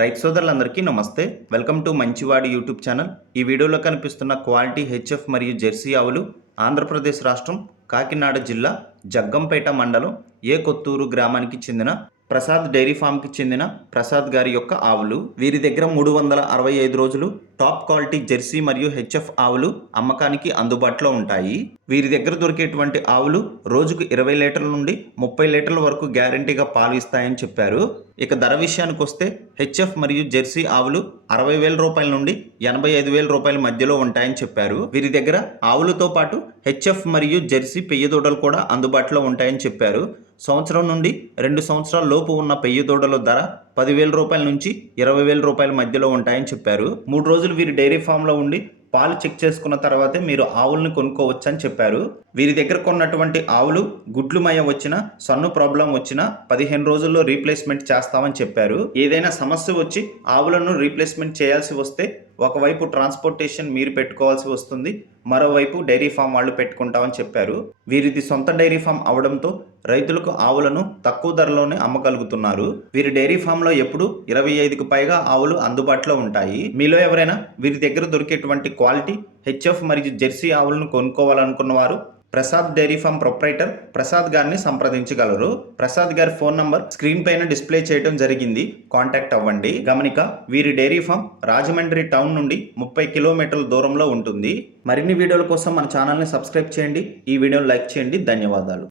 రైతు సోదరులందరికీ నమస్తే. వెల్కమ్ టు మంచివాడి యూట్యూబ్ ఛానల్. ఈ వీడియోలో కనిపిస్తున్న క్వాలిటీ హెచ్ఎఫ్ మరియు జెర్సీ ఆవులు ఆంధ్రప్రదేశ్ రాష్ట్రం కాకినాడ జిల్లా జగ్గంపేట మండలం ఏ కొత్తూరు గ్రామానికి చెందిన ప్రసాద్ డైరీ ఫామ్కి చెందిన ప్రసాద్ గారి యొక్క ఆవులు. వీరి దగ్గర 365 రోజులు టాప్ క్వాలిటీ జెర్సీ మరియు హెచ్ఎఫ్ ఆవులు అమ్మకానికి అందుబాటులో ఉంటాయి. వీరి దగ్గర దొరికేటువంటి ఆవులు రోజుకు 20 లీటర్ల నుండి 30 లీటర్ల వరకు గ్యారంటీగా పాలు ఇస్తాయని చెప్పారు. ఇక ధర విషయానికి వస్తే హెచ్ఎఫ్ మరియు జెర్సీ ఆవులు 60,000 రూపాయల నుండి 85,000 రూపాయల మధ్యలో ఉంటాయని చెప్పారు. వీరి దగ్గర ఆవులతో పాటు హెచ్ఎఫ్ మరియు జెర్సీ పెయ్య దూడలు కూడా అందుబాటులో ఉంటాయని చెప్పారు. సంవత్సరం నుండి 2 సంవత్సరాల లోపు ఉన్న పెయ్య దూడల ధర 10,000 రూపాయల నుంచి 20,000 రూపాయల మధ్యలో ఉంటాయని చెప్పారు. 3 రోజులు వీరి డైరీ ఫామ్లో ఉండి పాలు చెక్ చేసుకున్న తర్వాతే మీరు ఆవులను కొనుక్కోవచ్చు అని చెప్పారు. వీరి దగ్గర కొన్నటువంటి ఆవులు గుడ్లు మయ వచ్చినా సన్ను ప్రాబ్లం వచ్చినా 15 రోజుల్లో రీప్లేస్మెంట్ చేస్తామని చెప్పారు. ఏదైనా సమస్య వచ్చి ఆవులను రీప్లేస్మెంట్ చేయాల్సి వస్తే ఒకవైపు ట్రాన్స్పోర్టేషన్ మీరు పెట్టుకోవాల్సి వస్తుంది, మరోవైపు డైరీ ఫామ్ వాళ్ళు పెట్టుకుంటామని చెప్పారు. వీరిది సొంత డైరీ ఫామ్ అవడంతో రైతులకు ఆవులను తక్కువ ధరలోనే అమ్మగలుగుతున్నారు. వీరి డైరీ ఫామ్లో ఎప్పుడు 25కు పైగా ఆవులు అందుబాటులో ఉంటాయి. మీలో ఎవరైనా వీరి దగ్గర దొరికేటువంటి క్వాలిటీ హెచ్ఎఫ్ మరియు జెర్సీ ఆవులను కొనుక్కోవాలనుకున్న వారు Prasad dairy farm proprietor Prasad గారిని సంప్రదించగలరు. ప్రసాద్ గారి ఫోన్ నంబర్ స్క్రీన్ పైన డిస్ప్లే చేయడం జరిగింది, కాంటాక్ట్ అవ్వండి. గమనిక, వీరి డైరీ ఫామ్ రాజమండ్రి టౌన్ నుండి 30 కిలోమీటర్ల దూరంలో ఉంటుంది. మరిన్ని వీడియోల కోసం మన ఛానల్ని సబ్స్క్రైబ్ చేయండి. ఈ వీడియోని లైక్ చేయండి. ధన్యవాదాలు.